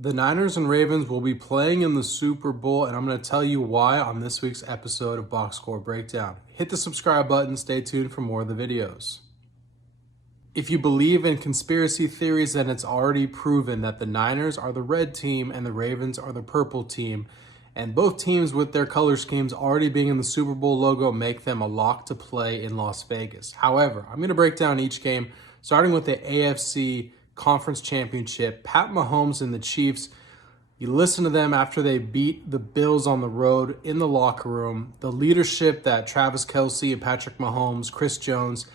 The Niners and Ravens will be playing in the Super Bowl, and I'm going to tell you why on this week's episode of Box Score Breakdown. Hit the subscribe button, stay tuned for more of the videos. If you believe in conspiracy theories, then it's already proven that the Niners are the red team and the Ravens are the purple team. And both teams with their color schemes already being in the Super Bowl logo make them a lock to play in Las Vegas. However, I'm going to break down each game, starting with the AFC Conference Championship. Pat Mahomes and the Chiefs, you listen to them after they beat the Bills on the road in the locker room. The leadership that Travis Kelce and Patrick Mahomes, Chris Jones,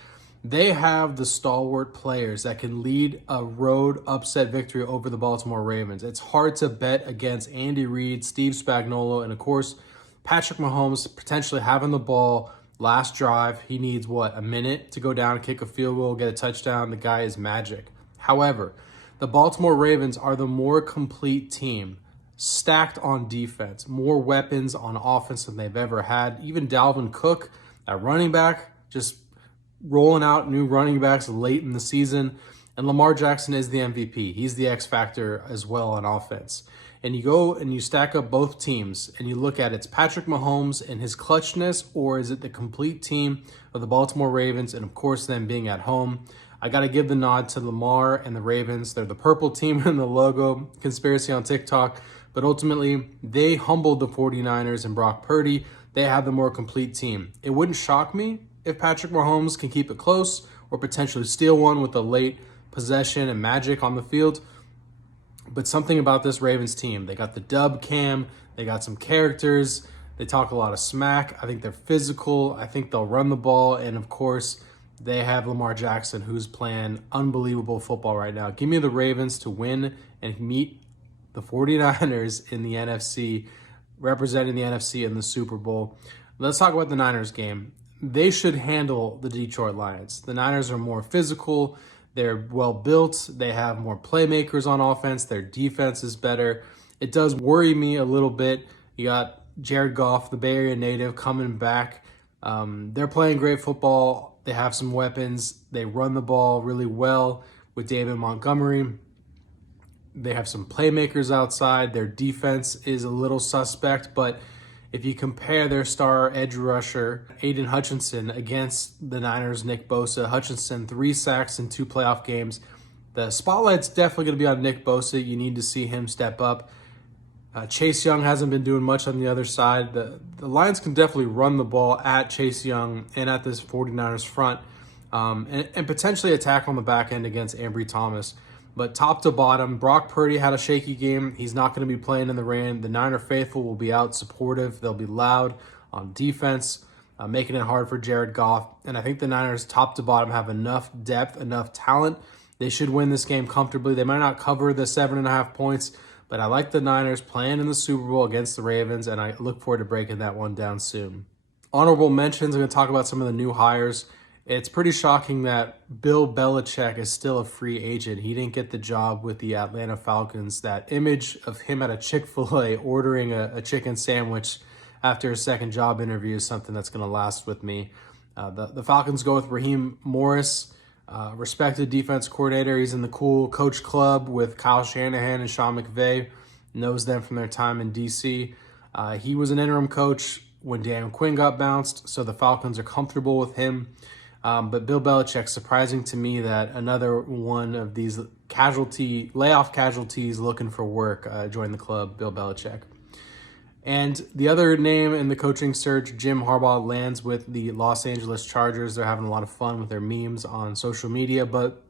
they have the stalwart players that can lead a road upset victory over the Baltimore Ravens. It's hard to bet against Andy Reid, Steve Spagnuolo, and of course, Patrick Mahomes potentially having the ball last drive. He needs, a minute to go down, kick a field goal, get a touchdown. The guy is magic. However, the Baltimore Ravens are the more complete team, stacked on defense, more weapons on offense than they've ever had. Even Dalvin Cook at running back, just rolling out new running backs late in the season. And Lamar Jackson is the MVP. He's the X factor as well on offense. And you go and you stack up both teams and you look at it's Patrick Mahomes and his clutchness, or is it the complete team of the Baltimore Ravens and of course them being at home? I got to give the nod to Lamar and the Ravens. They're the purple team in the logo conspiracy on TikTok, but ultimately they humbled the 49ers and Brock Purdy. They have the more complete team. It wouldn't shock me if Patrick Mahomes can keep it close or potentially steal one with a late possession and magic on the field. But something about this Ravens team, they got the dub cam, they got some characters, they talk a lot of smack. I think they're physical. I think they'll run the ball. And of course, they have Lamar Jackson, who's playing unbelievable football right now. Give me the Ravens to win and meet the 49ers in the NFC, representing the NFC in the Super Bowl. Let's talk about the Niners game. They should handle the Detroit Lions. The Niners are more physical. They're well built. They have more playmakers on offense. Their defense is better. It does worry me a little bit. You got Jared Goff, the Bay Area native, coming back. They're playing great football. They have some weapons. They run the ball really well with David Montgomery. They have some playmakers outside. Their defense is a little suspect, but if you compare their star edge rusher, Aiden Hutchinson, against the Niners' Nick Bosa, Hutchinson, 3 sacks in 2 playoff games. The spotlight's definitely going to be on Nick Bosa. You need to see him step up. Chase Young hasn't been doing much on the other side. The Lions can definitely run the ball at Chase Young and at this 49ers front and potentially attack on the back end against Ambry Thomas. But top to bottom, Brock Purdy had a shaky game. He's not going to be playing in the rain. The Niner faithful will be out supportive. They'll be loud on defense, making it hard for Jared Goff. And I think the Niners top to bottom have enough depth, enough talent. They should win this game comfortably. They might not cover the 7.5 points, but I like the Niners playing in the Super Bowl against the Ravens, and I look forward to breaking that one down soon. Honorable mentions, I'm going to talk about some of the new hires. It's pretty shocking that Bill Belichick is still a free agent. He didn't get the job with the Atlanta Falcons. That image of him at a Chick-fil-A ordering a chicken sandwich after a second job interview is something that's going to last with me. The Falcons go with Raheem Morris, respected defense coordinator. He's in the cool coach club with Kyle Shanahan and Sean McVay. Knows them from their time in D.C. He was an interim coach when Dan Quinn got bounced, so the Falcons are comfortable with him. But Bill Belichick, surprising to me that another one of these layoff casualties looking for work joined the club, Bill Belichick. And the other name in the coaching search, Jim Harbaugh, lands with the Los Angeles Chargers. They're having a lot of fun with their memes on social media, but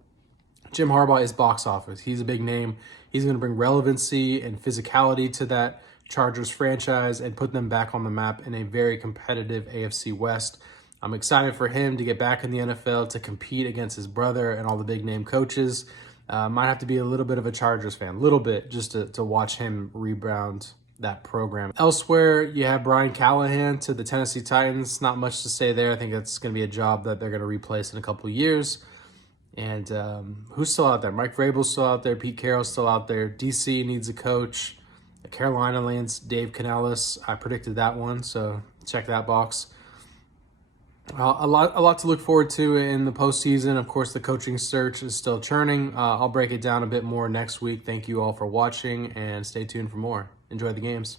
Jim Harbaugh is box office. He's a big name. He's going to bring relevancy and physicality to that Chargers franchise and put them back on the map in a very competitive AFC West. I'm excited for him to get back in the NFL, to compete against his brother and all the big name coaches. Might have to be a little bit of a Chargers fan, a little bit, just to watch him rebound that program. Elsewhere, you have Brian Callahan to the Tennessee Titans. Not much to say there. I think that's going to be a job that they're going to replace in a couple of years. And who's still out there? Mike Vrabel's still out there. Pete Carroll's still out there. DC needs a coach. Carolina lands Dave Canales. I predicted that one, so check that box. A lot to look forward to in the postseason. Of course, the coaching search is still churning. I'll break it down a bit more next week. Thank you all for watching, and stay tuned for more. Enjoy the games.